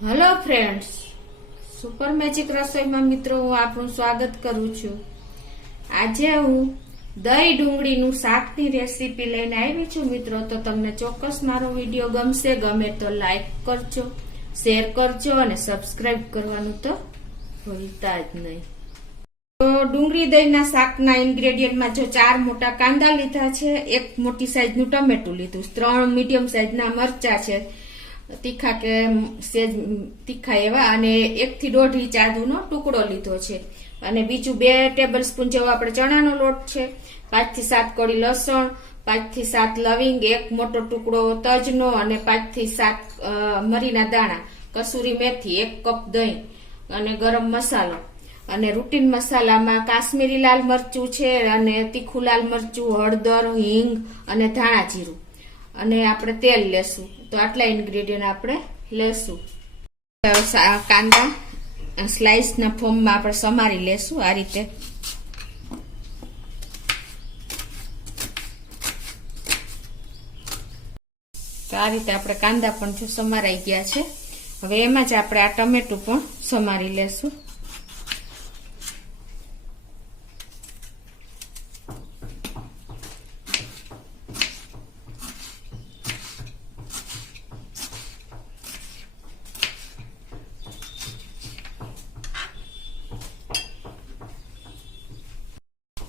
Hello friends, super magic રસોઈમાં મિત્રો હું આપનું સ્વાગત કરું છું। આજે હું દહીં ડુંગળીનું શાકની રેસીપી લઈને આવી છું મિત્રો। તો તમને ચોક્કસ મારો વિડીયો ગમશે, ગમે તો લાઈક કરજો, શેર કરજો અને સબસ્ક્રાઇબ કરવાનું તો ભૂલતા જ નહીં। તો ડુંગળી દહીંના શાકના ઇન્ગ્રેડિયન્ટમાં જો 4 મોટા કાંદા લીધા છે, 1 મોટી સાઈઝનું ટમેટું લીધું, 3 મીડિયમ સાઈઝના મરચા છે તીખા કે સેજ તીખા એવા, અને 1 થી 1.5 ઇંચ આદુનો ટુકડો લીધો છે, અને બીજું 2 ટેબલ સ્પૂન જેવો આપણે ચણાનો લોટ છે, 5 થી 7 કળી લસણ, 5 થી 7 લવિંગ, 1 મોટો ટુકડો તજનો અને 5 થી 7 મરીના દાણા, કસૂરી મેથી, 1 કપ દહીં અને ગરમ મસાલો। અને રૂટીન મસાલામાં કાશ્મીરી લાલ મરચું છે અને તીખું લાલ મરચું, હળદર, હિંગ અને ધાણા જીરું, અને આપણે તેલ લેશું। તો આટલા ઇન્ગ્રેડિયન્ટ આપણે લેશું। કાંદા સ્લાઇસના ફોર્મમાં આપણે સમારી લેશું આ રીતે। તો આ રીતે આપણે કાંદા પણ જો સમારાઈ ગયા છે। હવે એમાં જ આપણે આ ટમેટું પણ સમારી લેશું।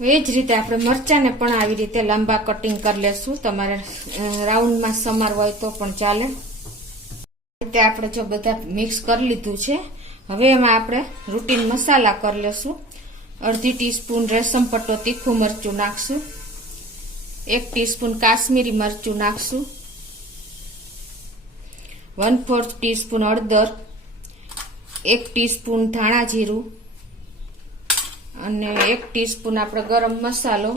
એ જ રીતે આપણે મરચાને પણ આવી રીતે લાંબા કટિંગ કરી લેશું। તમારે રાઉન્ડમાં સમારવા હોય તો પણ ચાલે। રીતે આપણે જો બધા મિક્સ કરી લીધું છે। હવે એમાં આપણે રૂટીન મસાલા કરી લેશું। અડધી ટીસ્પૂન રેશમ પટ્ટો તીખું મરચું નાખશું, 1 ટીસ્પૂન કાશ્મીરી મરચું નાખશું, 1/4 ટીસ્પૂન હળદર, 1 ટીસ્પૂન ધાણા જીરું અને 1 ટીસ્પૂન આપણે ગરમ મસાલો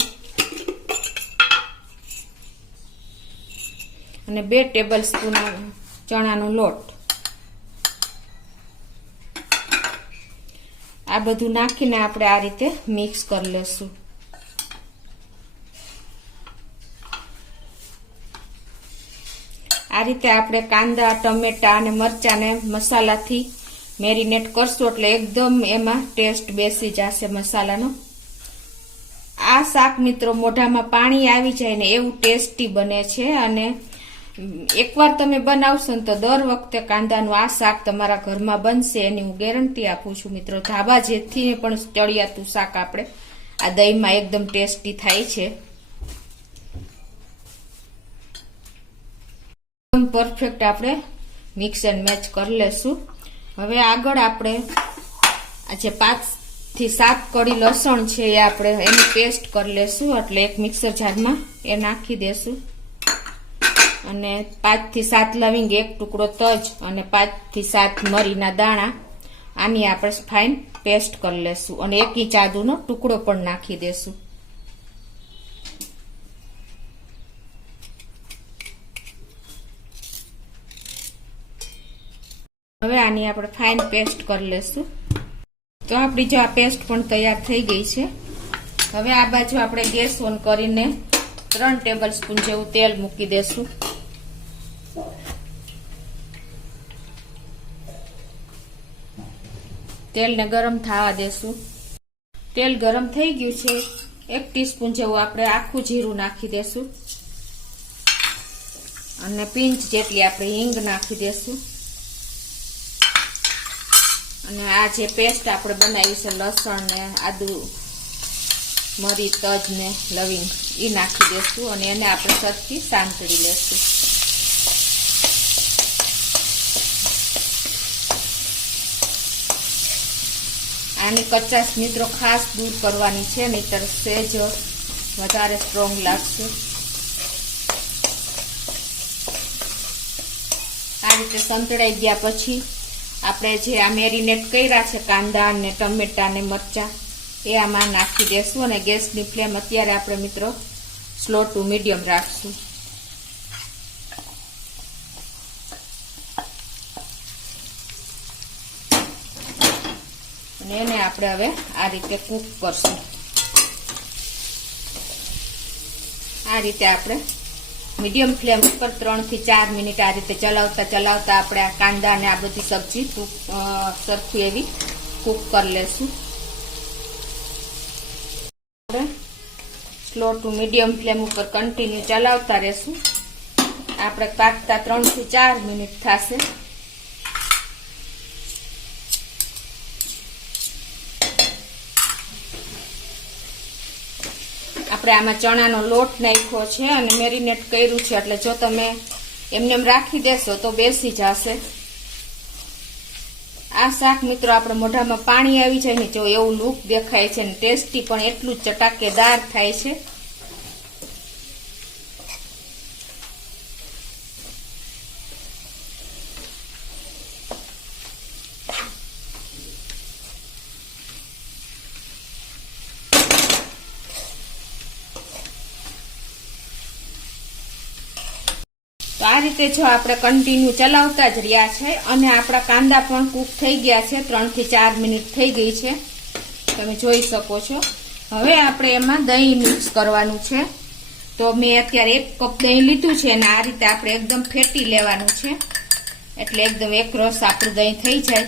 અને 2 ટેબલ સ્પૂન ચણાનો લોટ। આ બધું નાખીને આપણે આ રીતે મિક્સ કરી લેશું। આ રીતે આપણે કાંદા, ટમેટા અને મરચાને મસાલાથી મેરિનેટ કરશું એટલે એકદમ એમાં ટેસ્ટ બેસી જશે મસાલાનો। આ શાક મિત્રો મોઢામાં પાણી આવી જાય ને એવું ટેસ્ટી બને છે, અને એકવાર તમે બનાવશો ને તો દર વખતે કાંદાનું આ શાક તમારા ઘરમાં બનશે એની હું ગેરંટી આપું છું મિત્રો। ધાબા જેથી પણ ચડિયાતું શાક આપણે આ દહીંમાં એકદમ ટેસ્ટી થાય છે। એકદમ પરફેક્ટ આપણે મિક્સ એન્ડ મેચ કરી લેશું। હવે આગળ આપણે આ જે 5 થી 7 કળી લસણ છે એ આપણે એની પેસ્ટ કરી લેશું, એટલે એક મિક્સર જારમાં એ નાખી દેશું, અને 5 થી 7 લવિંગ, 1 ટુકડો તજ અને 5 થી 7 મરીના દાણા, આની આપણે ફાઇન પેસ્ટ કરી લેશું, અને 1 ઇંચ આદુનો ટુકડો પણ નાખી દેશું। હવે આની આપણે ફાઇન પેસ્ટ કરી લેશું। તો આપણી જો આ પેસ્ટ પણ તૈયાર થઈ ગઈ છે। હવે આ બાજુ આપણે ગેસ ઓન કરીને 3 ટેબલ સ્પૂન જેવું તેલ મૂકી દેશું। તેલને ગરમ થવા દેશું। તેલ ગરમ થઈ ગયું છે। 1 ટીસ્પૂન જેવું આપણે આખું જીરું નાખી દેશું, અને પિંચ જેટલી આપણે હિંગ નાખી દેશું, અને આ જે પેસ્ટ આપણે બનાવી છે લસણ ને આદુ, મરી, તજ ને લવિંગ એ નાખી દેશું, અને એને આપણે સરખી સાંતળી લેશું। આની કચાશ મિત્રો ખાસ દૂર કરવાની છે, નહીતર સેજ વધારે સ્ટ્રોંગ લાગશે। આ રીતે સંતળાઈ ગયા પછી આપણે જે આ મેરિનેટ કર્યા છે કાંદા અને ટમેટા અને મરચા એ આમાં નાખી દેશું, અને ગેસની ફ્લેમ અત્યારે આપણે મિત્રો સ્લો ટુ મીડિયમ રાખશું। અને એને આપણે હવે આ રીતે કૂક કરશું। આ રીતે આપણે મીડિયમ ફ્લેમ ઉપર 3 થી 4 મિનિટ આ રીતે ચલાવતા ચલાવતા આપણે આ કાંદા અને આ બધી સબ્જી સરખી એવી કૂક કરી લેશું. સ્લો ટુ મીડિયમ ફ્લેમ ઉપર કન્ટિન્યુ ચલાવતા રહેશું. આપણે પાકતા 3 થી 4 મિનિટ થશે. આપણે આમાં ચણાનો લોટ નાખ્યો છે અને મેરિનેટ કર્યું છે, એટલે જો તમે એમને એમ રાખી દેશો તો બેસી જશે. આ શાક મિત્રો આપણે મોઢામાં પાણી આવી જાય ને જો એવું લુક દેખાય છે ને ટેસ્ટી પણ એટલું જ ચટાકેદાર થાય છે. તો આ રીતે જો આપણે કન્ટિન્યુ ચલાવતા જ રહ્યા છે અને આપણા કાંદા પણ કૂક થઈ ગયા છે. 3 થી 4 મિનિટ થઈ ગઈ છે, તમે જોઈ શકો છો. હવે આપણે એમાં દહીં મિક્સ કરવાનું છે. તો મેં અત્યારે 1 કપ દહીં લીધું છે અને આ રીતે આપણે એકદમ ફેટી લેવાનું છે, એટલે એકદમ એક રસ આપણું દહીં થઈ જાય.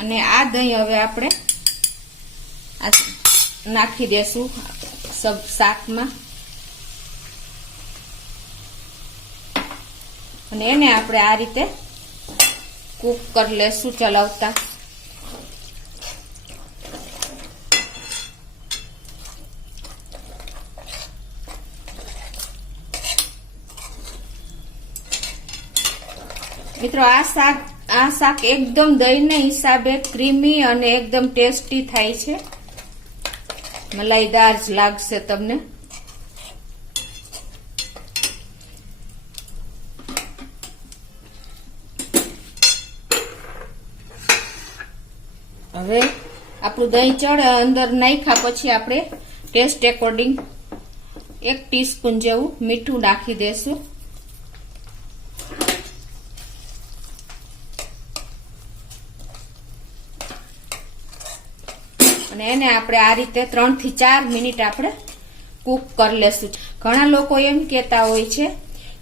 અને આ દહીં હવે આપણે નાખી દેશું શાકમાં અને એને આપણે આ રીતે કૂક કરી લેશું ચલાવતા. મિત્રો આ શાક એકદમ દહીંના હિસાબે ક્રીમી અને એકદમ ટેસ્ટી થાય છે, મલાઈદાર જ લાગશે તમને. હવે આપણું દહીં ચડે અંદર નાખ્યા પછી આપણે ટેસ્ટ એકોર્ડિંગ 1 ટીસ્પૂન જેવું મીઠું નાખી દેશું. અને એને આપણે આ રીતે 3 થી 4 મિનિટ આપણે કૂક કરી લેશું. ઘણા લોકો એમ કહેતા હોય છે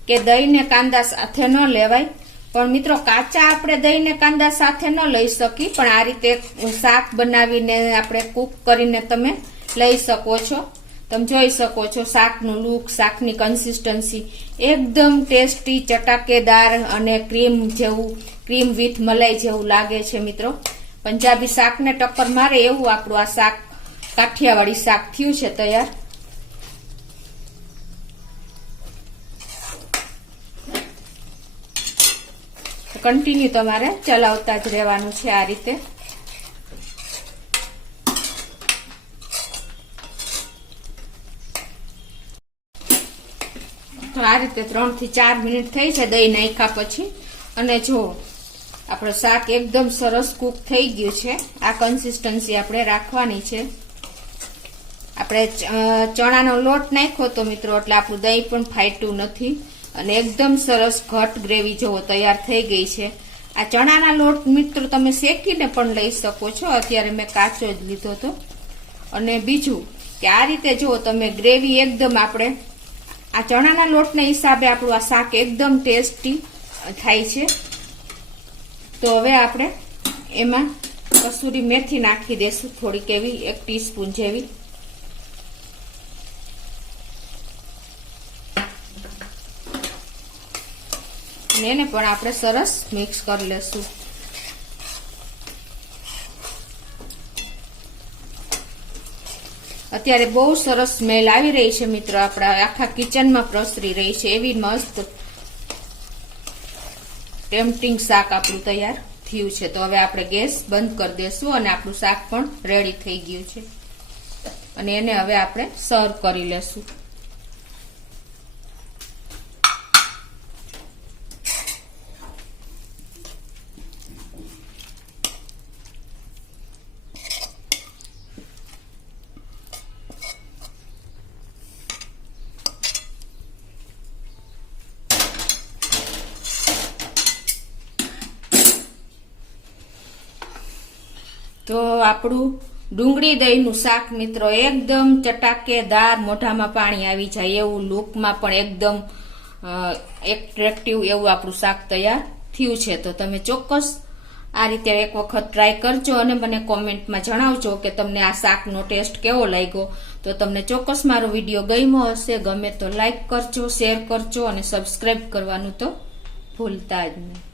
કે દહીં ને કાંદા સાથે ન લેવાય, પણ મિત્રો કાચા આપણે દહીં ને કાંદા સાથે ન લઈ શકી, પણ આ રીતે શાક બનાવીને આપણે કૂક કરીને તમે લઈ શકો છો. તમે જોઈ શકો છો શાકનું લુક, શાકની કન્સિસ્ટન્સી એકદમ ટેસ્ટી, ચટાકેદાર અને ક્રીમ વિથ મલાઈ જેવું લાગે છે. મિત્રો પંજાબી શાકને ટક્કર મારે એવું આપણું આ શાક, કાઠિયાવાડી શાક થયું છે તૈયાર. કન્ટિન્યુ તમારે ચલાવતા જ રહેવાનું છે આ રીતે. તો આ રીતે 3 થી 4 મિનિટ થઈ છે દહીં નાખ્યા પછી. અને જો આપણું શાક એકદમ સરસ કૂક થઈ ગયું છે. આ કન્સિસ્ટન્સી આપણે રાખવાની છે. આપણે ચણાનો લોટ નાખ્યો તો મિત્રો, એટલે આપણું દહીં પણ ફાટ્યું નથી અને એકદમ સરસ ઘટ ગ્રેવી જેવો તૈયાર થઈ ગઈ છે. આ ચણાના લોટ મિત્રો તમે શેકીને પણ લઈ શકો છો, અત્યારે મેં કાચો જ લીધો હતો. અને બીજું કે આ રીતે જો તમે ગ્રેવી એકદમ આપણે આ ચણાના લોટના હિસાબે આપણું આ શાક એકદમ ટેસ્ટી થાય છે. તો હવે આપણે એમાં કસૂરી મેથી નાખી દેશું, થોડીક એવી 1 ટીસ્પૂન જેવી. એને પણ આપણે સરસ મિક્સ કરી લેશું. અત્યારે બહુ સરસ સ્મેલ આવી રહી છે મિત્રો, આપણા આખા કિચનમાં પ્રસરી રહી છે. એવી મસ્ત ટેમ્પટિંગ શાક આપણું તૈયાર થયું છે. તો હવે આપણે ગેસ બંધ કરી દેશું અને આપણું શાક પણ રેડી થઈ ગયું છે. અને એને હવે આપણે સર્વ કરી લેશું. તો આપણું ડુંગળી દહીંનું શાક મિત્રો એકદમ ચટાકેદાર, મોઢામાં પાણી આવી જાય એવું, લુકમાં પણ એકદમ એટ્રેક્ટિવ એવું આપણું શાક તૈયાર થયું છે. તો તમે ચોક્કસ આ રીતે એક વખત ટ્રાય કરજો અને મને કોમેન્ટમાં જણાવજો કે તમને આ શાકનો ટેસ્ટ કેવો લાગ્યો. તો તમને ચોક્કસ મારો વિડીયો ગમ્યો હશે. ગમે તો લાઈક કરજો, શેર કરજો અને સબસ્ક્રાઈબ કરવાનું તો ભૂલતા જ નહીં.